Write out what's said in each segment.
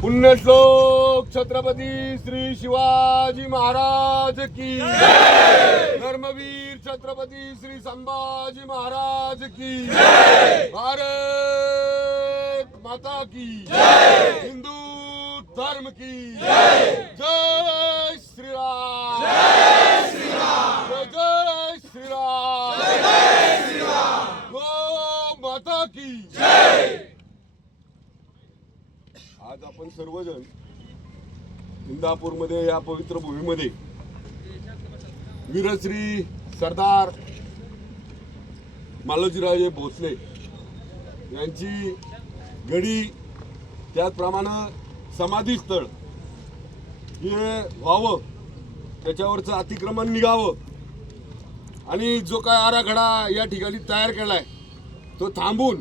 पुण्यश्लोक छत्रपती श्री शिवाजी महाराज की धर्मवीर छत्रपती श्री संभाजी महाराज की भारत माता की हिंदू धर्म की जय! श्रीराम जय श्रीराम जय श्रीराम गो माता की आज आपण सर्वजण इंदापूरमध्ये या पवित्र भूमीमध्ये वीरश्री सरदार मालोजीराजे भोसले यांची गडी त्याचप्रमाणे समाधी स्थळ हे व्हावं त्याच्यावरचं अतिक्रमण निघावं आणि जो काय आराखडा या ठिकाणी तयार केला आहे तो थांबून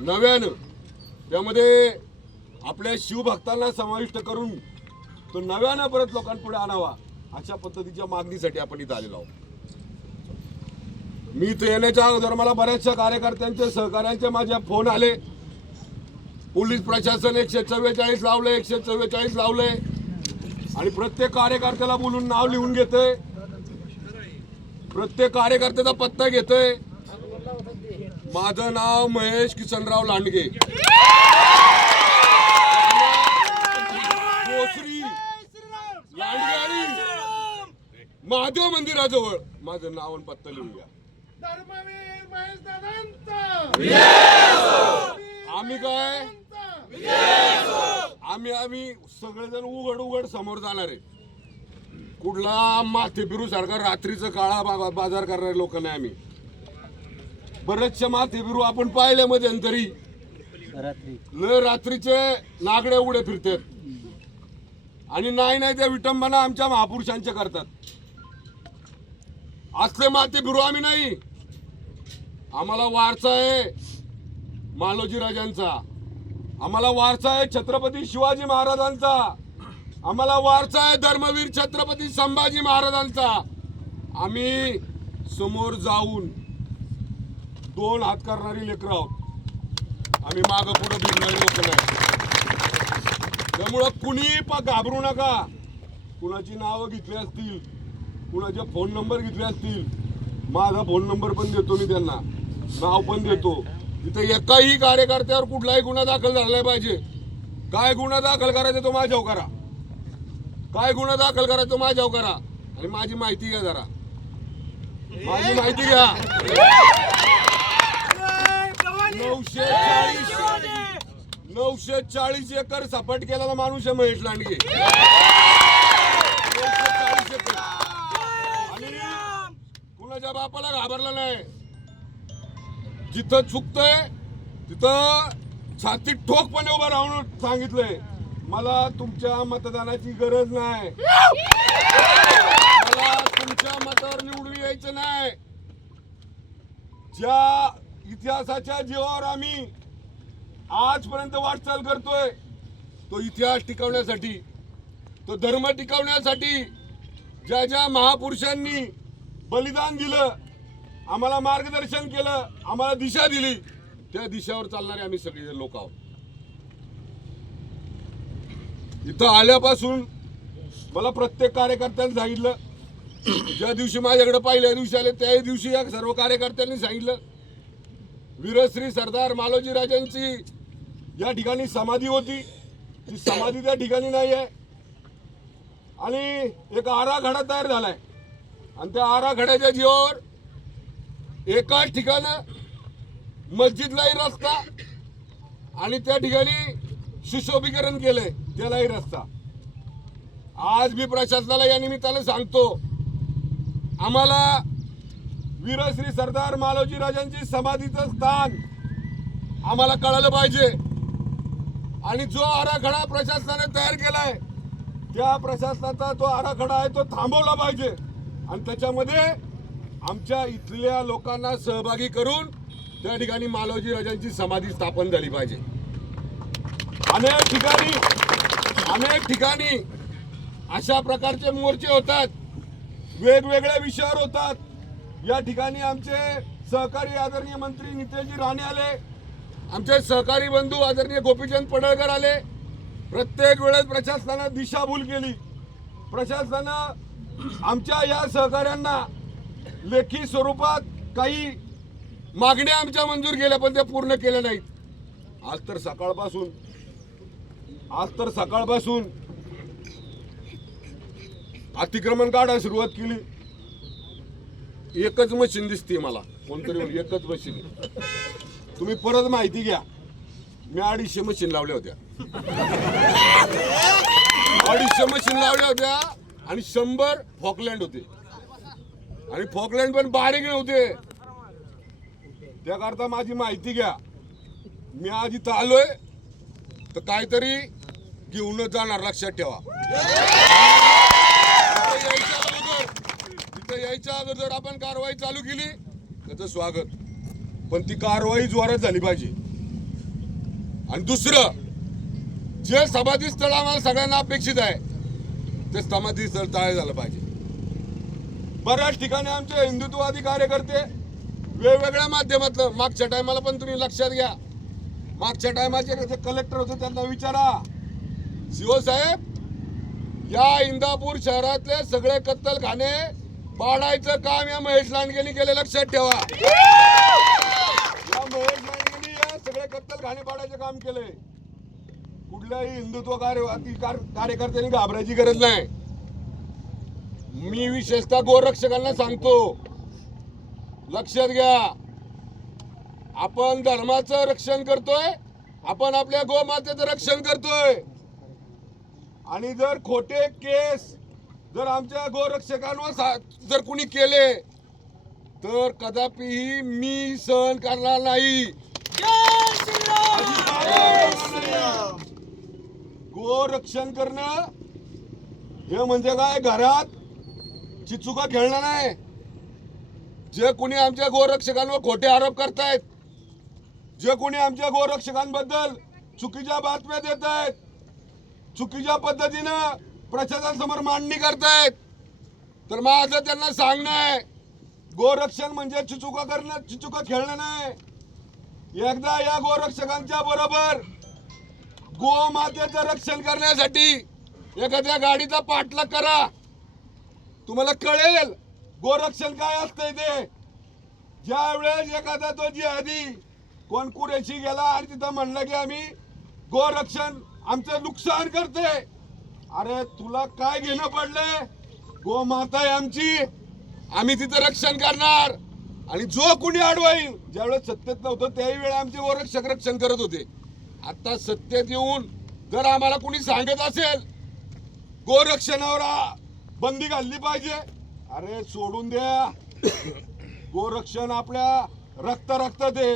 नव्यानं त्यामध्ये आपल्या शिवभक्तांना समाविष्ट करून तो नव्यानं परत लोकांपुढे आणावा अशा पद्धतीच्या मागणीसाठी आपण इथं आलेलो आहोत. मी इथं येण्याच्या अगोदर मला बऱ्याचशा कार्यकर्त्यांचे सहकार्यांचे माझ्या फोन आले. पोलीस प्रशासन एकशे चव्वेचाळीस लावले एकशे चव्वेचाळीस लावले आणि प्रत्येक कार्यकर्त्याला बोलून नाव लिहून घेतोय. प्रत्येक कार्यकर्त्याचा पत्ता घेतोय. माझं नाव महेश किसनराव लांडगे. महादेव मंदिराजवळ. माझं नाव आणि पत्ता लिहून घ्या आम्ही काय? आम्ही आम्ही सगळेजण उघड उघड समोर जाणार आहे. कुठला माथे फिरू सारखा रात्रीचं काळा बाजार करणारे लोक नाही आम्ही. बरेचसे माथे फिरू आपण पाहिले मध्यंतरी लय रात्रीचे नागडे उडे फिरतात. आणि नाही नाही त्या विटंबना आमच्या महापुरुषांच्या करतात. असले माते भिरू आम्ही नाही. आम्हाला वारसा आहे मालोजी राजांचा. आम्हाला वारसा आहे छत्रपती शिवाजी महाराजांचा. आम्हाला वारसा आहे धर्मवीर छत्रपती संभाजी महाराजांचा. आम्ही समोर जाऊन दोन हात करणारी लेकरं आहोत. आम्ही मागं पुढं भिडणारी लोक नाही. त्यामुळं कुणी पण घाबरू नका. कुणाची नावं घेतली असतील कुणाचे फोन नंबर घेतले असतील माझा फोन नंबर पण देतो मी त्यांना. नाव पण देतो. तिथे एकाही कार्यकर्त्यावर कुठलाही गुन्हा दाखल झाला पाहिजे. काय गुन्हा दाखल करायचा तो माझ्यावर करा. काय गुन्हा दाखल करायचा तो माझ्यावर करा. आणि माझी माहिती घ्या जरा. माझी माहिती घ्या. नऊशे चाळीस. नऊशे चाळीस एकर सपाट केलेला माणूस आहे महेश लांडगे. नऊशे चाळीस एकर. आणि कुणाच्या बापाला घाबरला नाही? जिथं चुकतंय तिथं छातीत ठोकपणे उभं राहून सांगितलंय मला तुमच्या मतदानाची गरज नाही. मला तुमच्या मतावर निवडून यायचं नाही. ज्या इतिहासाच्या जीवावर आम्ही आजपर्यंत वाटचाल करतोय. तो इतिहास टिकवण्यासाठी तो धर्म टिकवण्यासाठी ज्या ज्या महापुरुषांनी बलिदान दिलं आम्हाला मार्गदर्शन केलं आम्हाला दिशा दिली त्या दिशेवर चालणारे आम्ही सगळे लोक आहोत. इथं आल्यापासून मला प्रत्येक कार्यकर्त्यांनी सांगितलं. ज्या दिवशी माझ्याकडे पहिल्या दिवशी आले त्याही दिवशी या सर्व कार्यकर्त्यांनी सांगितलं. वीरश्री सरदार मालोजी राजांची या ठिकाणी समाधी होती ती समाधी त्या ठिकाणी नाही आहे. आणि एक आराखडा तयार झालाय. आणि त्या आराखड्याच्या जीवावर एकाच ठिकाणं मस्जिदलाही रस्ता आणि त्या ठिकाणी सुशोभीकरण केलंय त्यालाही रस्ता. आज मी प्रशासनाला या निमित्ताला सांगतो आम्हाला वीरश्री सरदार मालोजी राजांची समाधीचं स्थान आम्हाला कळालं पाहिजे. आणि जो आराखडा प्रशासनाने तयार केलाय त्या प्रशासनाचा तो आराखडा आहे तो थांबवला पाहिजे. आणि त्याच्यामध्ये आमच्या इथल्या लोकांना सहभागी करून त्या ठिकाणी मालोजी राजांची समाधी स्थापन झाली पाहिजे. अनेक ठिकाणी अनेक ठिकाणी अशा प्रकारचे मोर्चे होतात. वेगवेगळ्या विषयावर होतात. या ठिकाणी आमचे सहकारी आदरणीय मंत्री नितेशजी राणे आले. आमचे सहकारी बंधू आदरणीय गोपीचंद पडळकर आले. प्रत्येक वेळेस प्रशासनानं दिशाभूल केली. प्रशासनानं आमच्या या सहकाऱ्यांना लेखी स्वरूपात काही मागण्या आमच्या मंजूर केल्या पण त्या पूर्ण केल्या नाहीत. आज तर सकाळपासून आज तर सकाळपासून अतिक्रमण काढायला सुरुवात केली. एकच मशीन दिसते मला. कोणतरी एकच मशीन. तुम्ही परत माहिती घ्या. मी अडीचशे मशीन लावल्या होत्या. अडीचशे मशीन लावल्या होत्या आणि शंभर फॉकलँड होते. आणि फॉकलँड पण बारीक नव्हते. त्याकरता माझी माहिती घ्या. मी आज इथं आलोय. तर काहीतरी घेऊनच जाणार लक्षात ठेवा. इथं यायच्या अगोदर इथं यायच्या अगोदर आपण कारवाई चालू केली. त्याचं स्वागत. पण ती कारवाई जोरात झाली पाहिजे. आणि दुसरं जे समाधी स्थळ आम्हाला सगळ्यांना अपेक्षित आहे ते समाधी स्थळ तयार झालं पाहिजे. बऱ्याच ठिकाणी आमचे हिंदुत्ववादी कार्यकर्ते वेगवेगळ्या माध्यमातलं मागच्या टायमाला पण तुम्ही लक्षात घ्या. मागच्या टायमाचे जे कलेक्टर होते त्यांना विचारा. शिवसाहेब या इंदापूर शहरातले सगळे कत्तलखाने पाडायचं काम या महेश लांडगेनी केले लक्षात ठेवा. महेश या सगळे कत्तलखाने पाडायचं काम केलंय कुठल्याही हिंदुत्व कार्य कार्यकर्त्यांनी घाबरायची गरज नाही. मी विशेषतः गोरक्षकांना सांगतो लक्षात घ्या आपण धर्माचं रक्षण करतोय आपण आपल्या गोमातेचं रक्षण करतोय. आणि जर खोटे केस जर आमच्या गोरक्षकांवर जर कुणी केले तर कदापिही मी सहन करणार नाही. गोरक्षण करणं हे म्हणजे काय? घरात चिचुका खेळणं नाही. जे कोणी आमच्या गोरक्षकांवर खोटे आरोप करतायत जे कोणी आमच्या गोरक्षकांबद्दल चुकीच्या बातम्या देत आहेत चुकीच्या पद्धतीनं प्रशासनासमोर मांडणी करतायत तर माझं त्यांना सांगणं आहे गोरक्षण म्हणजे चिचुका करणं चिचुका खेळणं नाही. एकदा या गोरक्षकांच्या बरोबर गोमातेचं रक्षण करण्यासाठी एखाद्या गाडीचा पाठलाग करा. तुम्हाला कळेल गोरक्षण काय असतंय ते. ज्या वेळेस एखादा तो जिहादी कोण कुरेशी गेला आणि तिथं म्हणलं की आम्ही गोरक्षण आमचं नुकसान करते अरे तुला काय घेणं पडलंय? गोमाता आहे आमची. आम्ही तिथं रक्षण करणार. आणि जो कुणी अडवाईल ज्यावेळेस सत्तेत नव्हतं त्याही वेळा आमचे गोरक्षक रक्षण करत होते. आता सत्तेत येऊन जर आम्हाला कुणी सांगत असेल गोरक्षणावर बंदी घालली पाहिजे. अरे सोडून द्या. गोरक्षण आपल्या रक्त रक्त दे.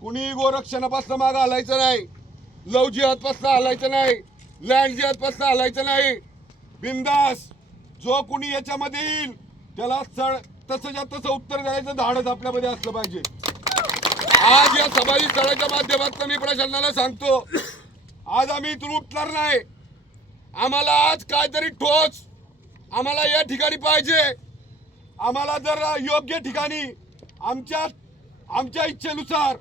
कुणी गोरक्षणापासून मागं हलायचं नाही. लव जिहादपासून हलायचं नाही. लँड जिहादपासून हलायचं नाही. बिंदास जो कुणी याच्यामध्ये येईल त्याला चढ तसंच्या तसं उत्तर द्यायचं धाडच आपल्यामध्ये असलं पाहिजे. आज या समाधी स्थळाच्या माध्यमातून मी प्रशासनाला सांगतो आज आम्ही इथून उठणार नाही. आम्हाला आज काहीतरी ठोस आम्हाला या ठिकाणी पाहिजे. आम्हाला जर योग्य ठिकाणी आमच्या आमच्या इच्छेनुसार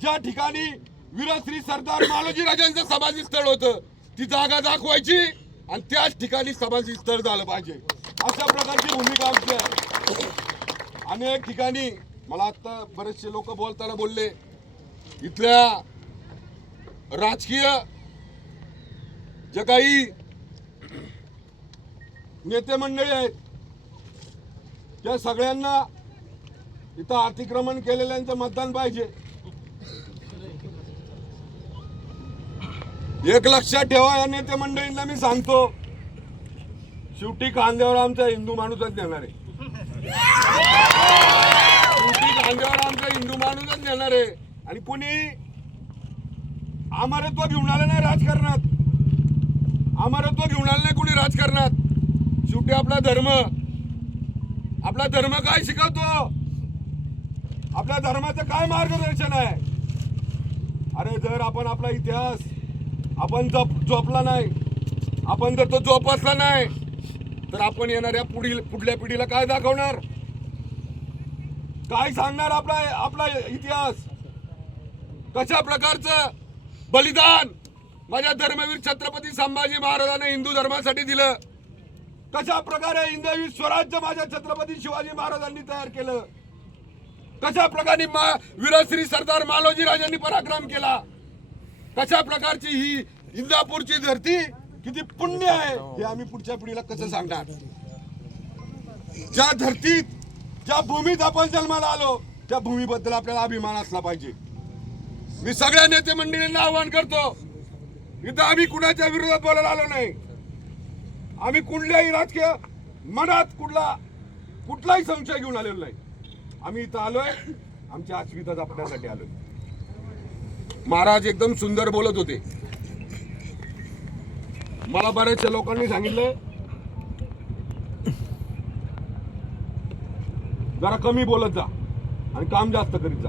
ज्या ठिकाणी वीरश्री सरदार मालोजी राजांचं समाधी स्थळ होतं ती जागा दाखवायची आणि त्याच ठिकाणी समाधी स्थळ झालं पाहिजे. अशा प्रकारची भूमिका आमची आहे. अनेक ठिकाणी मला आता बरेचसे लोक बोलताना बोलले इथल्या राजकीय जे काही नेते मंडळी आहेत त्या सगळ्यांना इथं अतिक्रमण केलेल्यांचं मतदान पाहिजे. एक लक्षात ठेवा या नेते मंडळींना मी सांगतो शेवटी कांद्यावर आमचा हिंदू माणूसच देणार आहे. शेवटी कांद्यावर आमचा हिंदू माणूसच देणार आहे. आणि कोणी अमरत्व घेऊन आलं नाही राजकारणात. अमरत्व घेऊन आलं नाही कुणी राजकारणात. शेवटी आपला धर्म आपला धर्म काय शिकवतो? आपल्या धर्माचं काय मार्गदर्शन आहे? अरे जर आपण आपला इतिहास आपण जप जोपला नाही आपण जर तो जोपासला नाही तर आपण येणाऱ्या पुढील पुढल्या पिढीला काय दाखवणार? काय सांगणार आपला आपला इतिहास? कशा प्रकारचं बलिदान माझ्या धर्मवीर छत्रपती संभाजी महाराजांना हिंदू धर्मासाठी दिलं? कशा प्रकारे हिंदवी स्वराज्य माझ्या छत्रपती शिवाजी महाराजांनी तयार केलं? कशा प्रकारे मा वीरश्री सरदार मालोजी राजांनी पराक्रम केला? कशा प्रकारची ही इंदापूरची धरती किती पुण्य आहे हे आम्ही पुढच्या पिढीला कसं सांगणार? ज्या धरतीत ज्या भूमीत आपण जन्माला आलो त्या भूमीबद्दल आपल्याला अभिमान असला पाहिजे. मी सगळ्या नेते मंडळींना आवाहन करतो इथं आम्ही कुणाच्या विरोधात बोलायला आलो नाही. आम्ही कुठल्याही राजकीय मनात कुठला कुठलाही संशय घेऊन आलेलो नाही. आम्ही इथं आलोय आमच्या अस्मिता जपण्यासाठी आलोय. महाराज एकदम सुंदर बोलत होते. मला बऱ्याचशा लोकांनी सांगितलं जरा कमी बोलत जा आणि काम जास्त करीत जा.